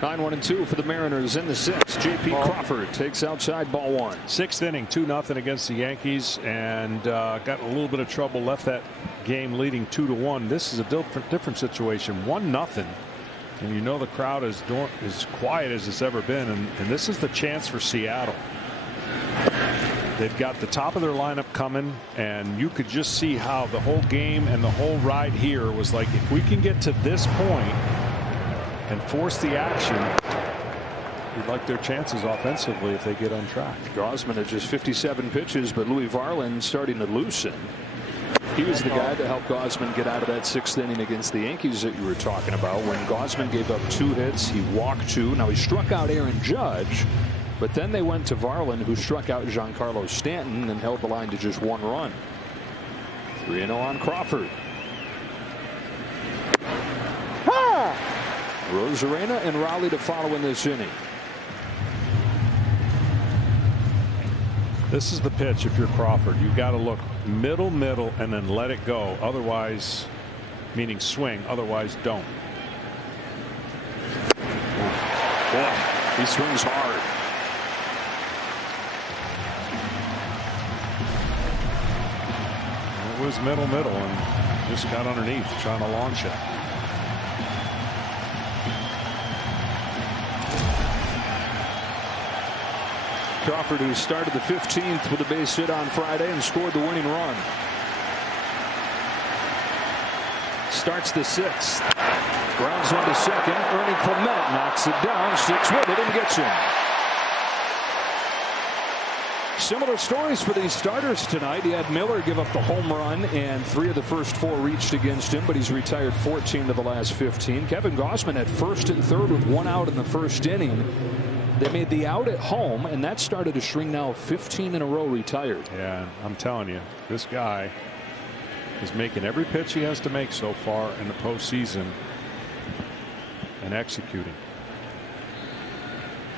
9-1-2 for the Mariners in the sixth. J.P. Crawford takes outside ball one. Sixth inning, 2-0 against the Yankees, and got a little bit of trouble. Left that game leading 2-1. This is a different situation. 1-0, and you know the crowd is as quiet as it's ever been, and this is the chance for Seattle. They've got the top of their lineup coming, and you could just see how the whole game and the whole ride here was like, if we can get to this point and force the action, you'd like their chances offensively if they get on track. Gausman had just 57 pitches, but Louis Varland starting to loosen. He was the guy to help Gausman get out of that sixth inning against the Yankees that you were talking about. When Gausman gave up 2 hits, he walked 2. Now he struck out Aaron Judge, but then they went to Varland, who struck out Giancarlo Stanton and held the line to just 1 run. 3-0 on Crawford. Rosarena and Raleigh to follow in this inning. This is the pitch if you're Crawford. You've got to look middle, and then let it go. Otherwise, meaning swing, otherwise don't. Boy, he swings hard. It was middle, and just got underneath trying to launch it. Crawford, who started the 15th with a base hit on Friday and scored the winning run. Starts the 6th. Grounds one to second. Ernie Clement knocks it down, sticks with it, and gets him. Similar stories for these starters tonight. He had Miller give up the home run, and 3 of the first 4 reached against him, but he's retired 14 of the last 15. Kevin Gausman had first and third with 1 out in the first inning. They made the out at home, and that started a string now of 15 in a row retired. Yeah, I'm telling you, this guy is making every pitch he has to make so far in the postseason and executing.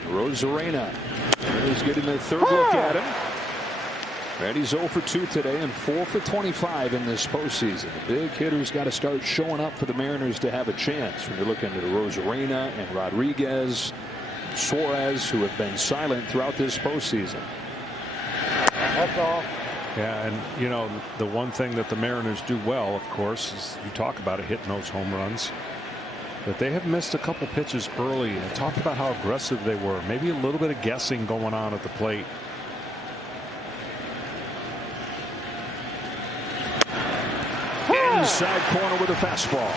Rosarena is getting the 3rd look at him. And he's 0 for 2 today and 4 for 25 in this postseason. The big hitter's got to start showing up for the Mariners to have a chance. When you're looking at Rosarena and Rodriguez, Suarez, who have been silent throughout this postseason. That's all. Yeah, and you know, the one thing that the Mariners do well, of course, is you talk about it, hitting those home runs. But they have missed a couple pitches early and talked about how aggressive they were. Maybe a little bit of guessing going on at the plate. Inside corner with a fastball.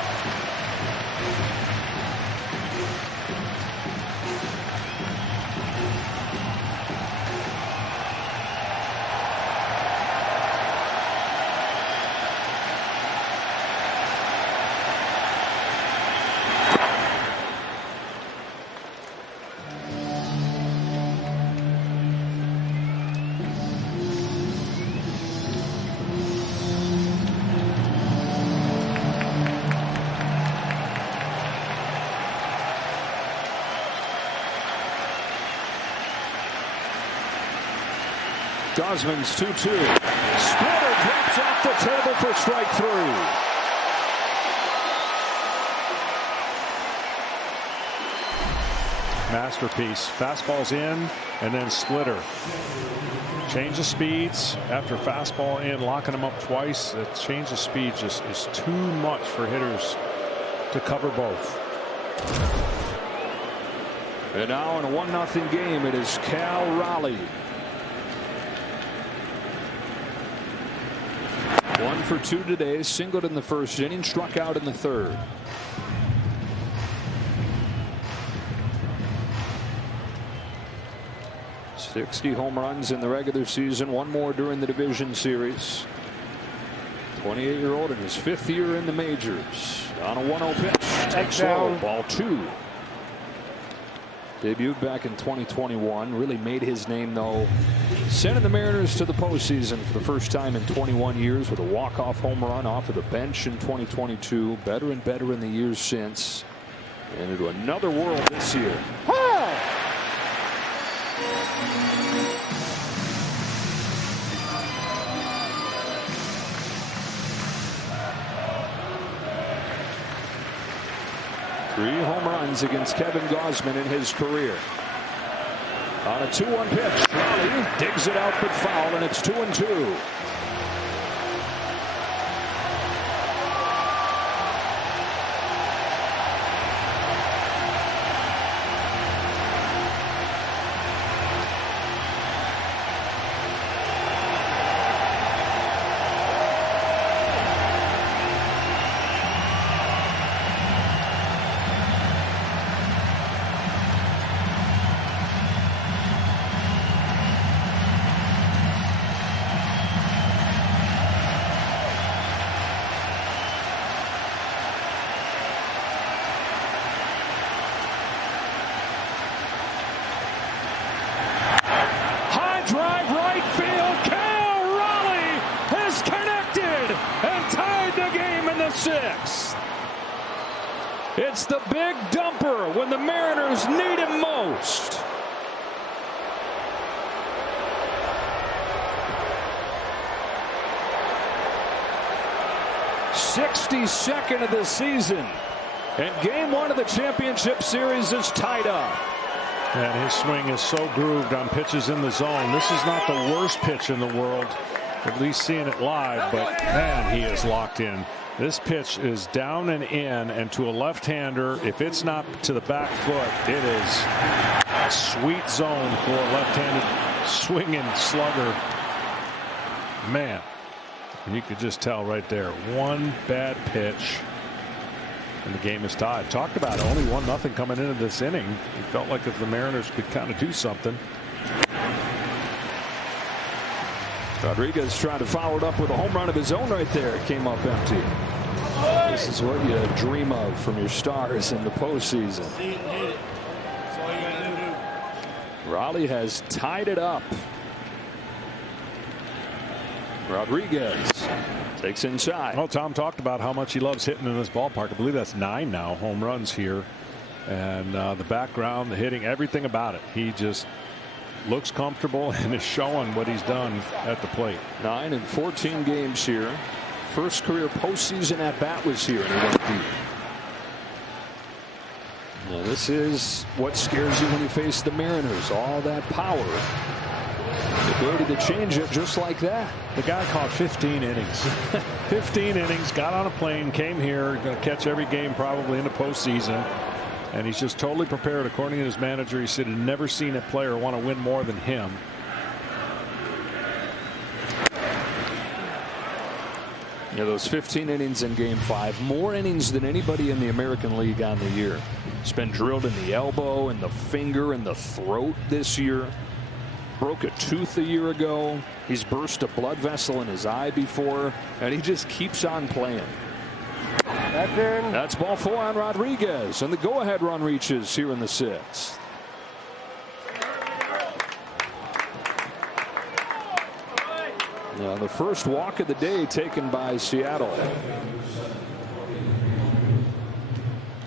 Gausman's 2-2. Splitter drops off the table for strike 3. Masterpiece. Fastball's in, and then splitter. Change of speeds after fastball in, locking them up twice. The change of speed just is too much for hitters to cover both. And now in a 1-0 game, it is Cal Raleigh. 1 for 2 today, singled in the first inning, struck out in the third. .60 home runs in the regular season, 1 more during the division series. 28-year-old in his 5th year in the majors. On a 1-0 pitch, takes low, ball 2. Debuted back in 2021, really made his name though, sending the Mariners to the postseason for the first time in 21 years with a walk-off home run off of the bench in 2022. Better and better in the years since, and into another world this year. 3 home runs against Kevin Gausman in his career. On a 2-1 pitch, Raleigh digs it out but foul, and it's 2-2. Sixth. It's the big dumper when the Mariners need him most. '62nd of the season, and Game 1 of the championship series is tied up. And his swing is so grooved on pitches in the zone. This is not the worst pitch in the world, at least seeing it live, but man, he is locked in. This pitch is down and in, and to a left-hander, if it's not to the back foot, it is a sweet zone for a left-handed swinging slugger. Man, you could just tell right there, one bad pitch, and the game is tied. Talked about it, only 1-0 coming into this inning. It felt like if the Mariners could kind of do something. Rodriguez trying to follow it up with a home run of his own right there. It came up empty. This is what you dream of from your stars in the postseason. Raleigh has tied it up. Rodriguez takes inside. Well, Tom talked about how much he loves hitting in this ballpark. I believe that's 9 now home runs here. And the background, the hitting, everything about it. He just looks comfortable and is showing what he's done at the plate. 9 in 14 games here. First career postseason at bat was here, and he went deep. Now this is what scares you when you face the Mariners. All that power, the ability to change it just like that. The guy caught 15 innings. 15 innings, got on a plane, came here, going to catch every game probably in the postseason. And he's just totally prepared. According to his manager, he said he'd never seen a player want to win more than him. Yeah, those 15 innings in Game 5, more innings than anybody in the American League on the year. He's been drilled in the elbow and the finger and the throat this year. Broke a tooth a year ago. He's burst a blood vessel in his eye before, and he just keeps on playing. That's ball 4 on Rodriguez, and the go-ahead run reaches here in the 6th. Now the first walk of the day taken by Seattle.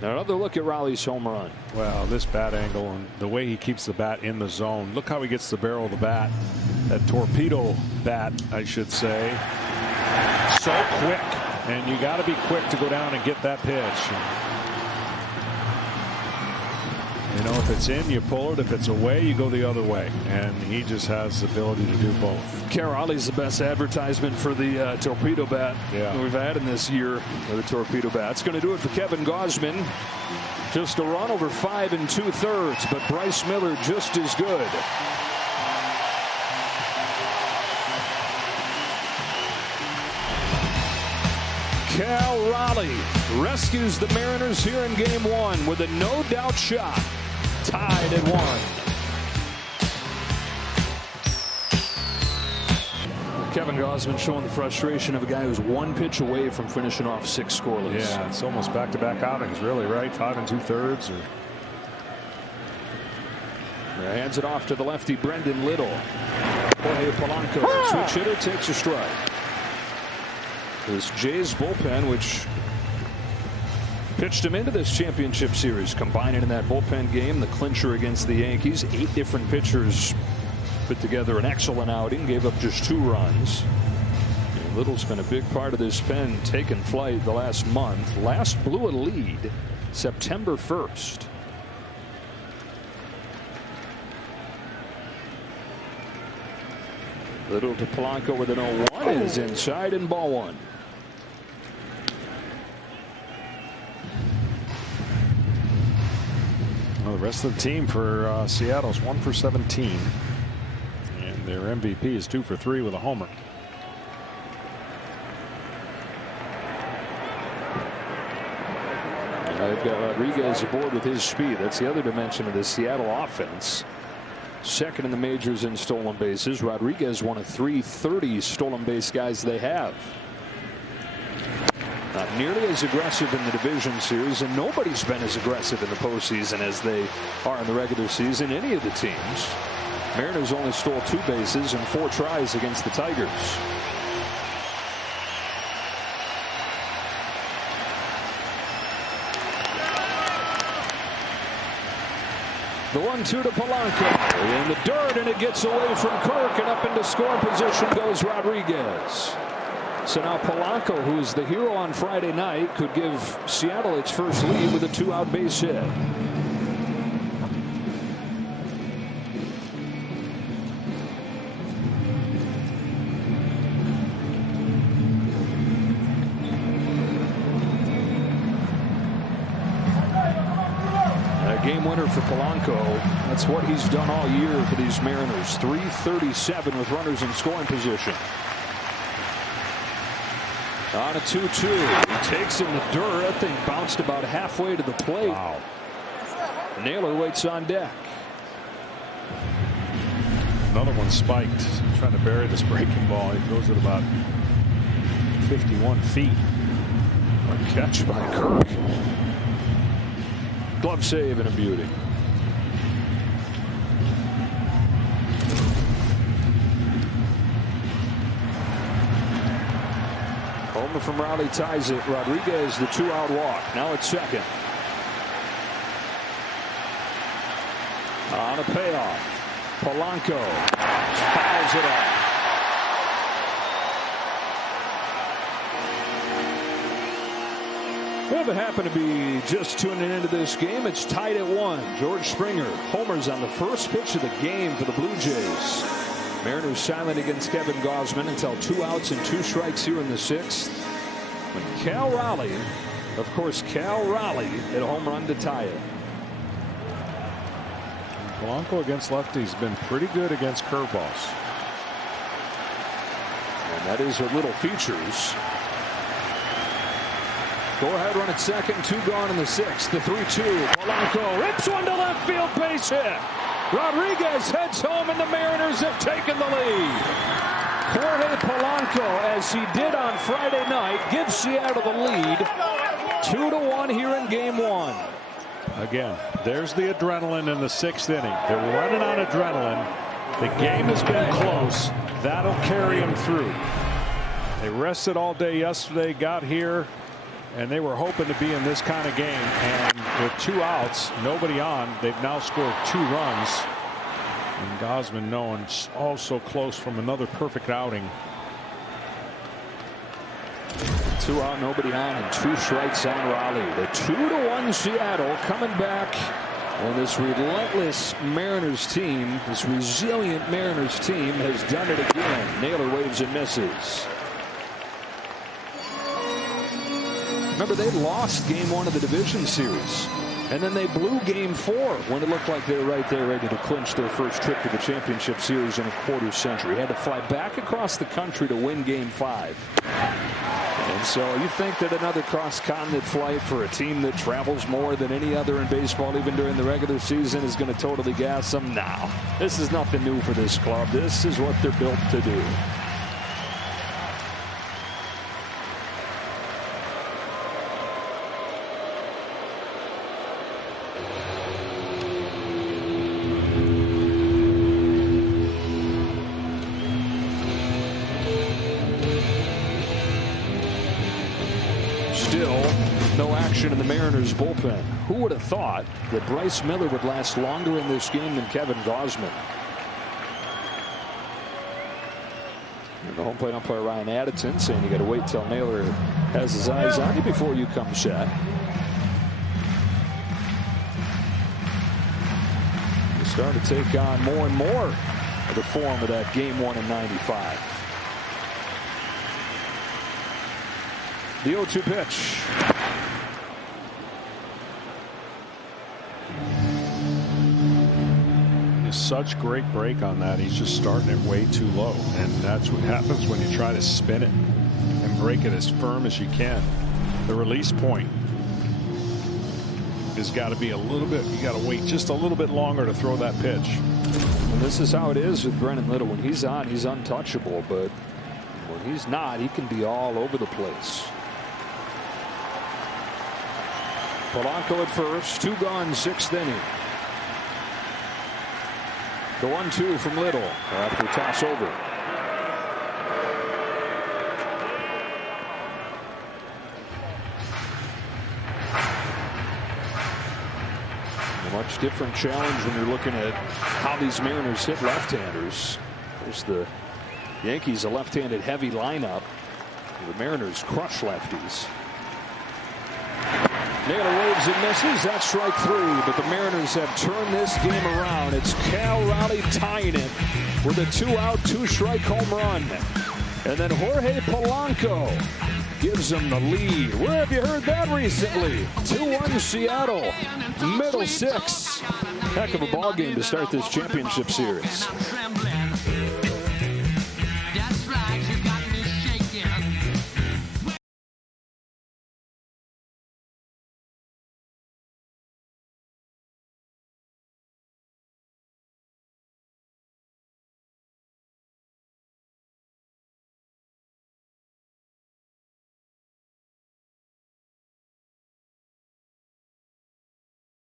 Now another look at Raleigh's home run. Well, this bat angle and the way he keeps the bat in the zone. Look how he gets the barrel of the bat. That torpedo bat, I should say. So quick. And you got to be quick to go down and get that pitch. You know, if it's in, you pull it. If it's away, you go the other way. And he just has the ability to do both. Raleigh's the best advertisement for the torpedo bat we've had in this year. The torpedo bat. It's going to do it for Kevin Gausman. Just a run over 5 2/3, but Bryce Miller just as good. Cal Raleigh rescues the Mariners here in Game 1 with a no-doubt shot, tied at 1. Kevin Gausman showing the frustration of a guy who's 1 pitch away from finishing off 6 scoreless. Yeah, it's almost back-to-back outings, really, right? 5 2/3. Hands it off to the lefty, Brendan Little. Jorge Polanco, switch hitter, takes a strike. This Jays bullpen, which pitched him into this championship series, combining in that bullpen game, the clincher against the Yankees. 8 different pitchers put together an excellent outing, gave up just 2 runs. And Little's been a big part of this pen taking flight the last month. Last blew a lead September 1st. Little to Polanco with an 0-1 is inside and ball one. Well, the rest of the team for Seattle's 1 for 17. And their MVP is 2 for 3 with a homer. They've got Rodriguez aboard with his speed. That's the other dimension of the Seattle offense. Second in the majors in stolen bases. Rodriguez one of 330 stolen base guys they have. Not nearly as aggressive in the division series, and nobody's been as aggressive in the postseason as they are in the regular season. Any of the teams. Mariners only stole 2 bases in 4 tries against the Tigers. The 1-2 to Polanco in the dirt, and it gets away from Kirk, and up into scoring position goes Rodriguez. So now Polanco, who's the hero on Friday night, could give Seattle its first lead with a 2-out base hit. Game winner for Polanco. That's what he's done all year for these Mariners. 337 with runners in scoring position. On a 2-2. He takes in the dirt. That thing bounced about halfway to the plate. Wow. Naylor waits on deck. Another one spiked. Trying to bury this breaking ball. He goes at about 51 feet. A catch by Kirk. Glove save and a beauty. Homer from Raleigh ties it. Rodriguez the 2-out walk. Now it's second. On a payoff. Polanco fouls it off. Well, if it happened to be just tuning into this game, it's tied at 1. George Springer homers on the first pitch of the game for the Blue Jays. Mariners silent against Kevin Gausman until 2 outs and 2 strikes here in the 6th. When Cal Raleigh, of course, Cal Raleigh hit a home run to tie it. Polanco against lefties has been pretty good against curveballs. And that is a little features. Go ahead, run at second, 2 gone in the 6th. The 3-2. Polanco rips one to left field, base hit. Rodriguez heads home, and the Mariners have taken the lead. Jorge Polanco, as he did on Friday night, gives Seattle the lead. 2-1 here in game 1. Again, there's the adrenaline in the 6th inning. They're running on adrenaline. The game has been close. That'll carry them through. They rested all day yesterday, got here, and they were hoping to be in this kind of game. And with 2 outs, nobody on, they've now scored 2 runs. And Gausman knowing all so close from another perfect outing. 2 out, nobody on, and 2 strikes on Raleigh. The 2-1 Seattle coming back. And this relentless Mariners team, this resilient Mariners team, has done it again. Naylor waves and misses. Remember, they lost game 1 of the division series, and then they blew game 4 when it looked like they were right there ready to clinch their first trip to the championship series in a quarter century. Had to fly back across the country to win game 5. And so you think that another cross-continent flight for a team that travels more than any other in baseball, even during the regular season, is going to totally gas them? No. This is nothing new for this club. This is what they're built to do. In the Mariners bullpen. Who would have thought that Bryce Miller would last longer in this game than Kevin Gausman? And the home plate umpire Ryan Addison saying you got to wait till Naylor has his eyes on you before you come set. starting to take on more and more of the form of that game 1 in '95. The 0-2 pitch. Such great break on that. He's just starting it way too low, and that's what happens when you try to spin it and break it as firm as you can. The release point has got to be a little bit, you got to wait just a little bit longer to throw that pitch. And this is how it is with Brennan Little. When he's on, he's untouchable, but when he's not, he can be all over the place. Polanco at first, 2 gone, 6th inning. The 1-2 from Little after toss over. A much different challenge when you're looking at how these Mariners hit left-handers. There's the Yankees, a left-handed heavy lineup. The Mariners crush lefties. Naylor waves and misses. That's strike 3. But the Mariners have turned this game around. It's Cal Raleigh tying it with a 2-out, 2-strike home run. And then Jorge Polanco gives them the lead. Where have you heard that recently? 2-1 Seattle. Middle 6. Heck of a ball game to start this championship series.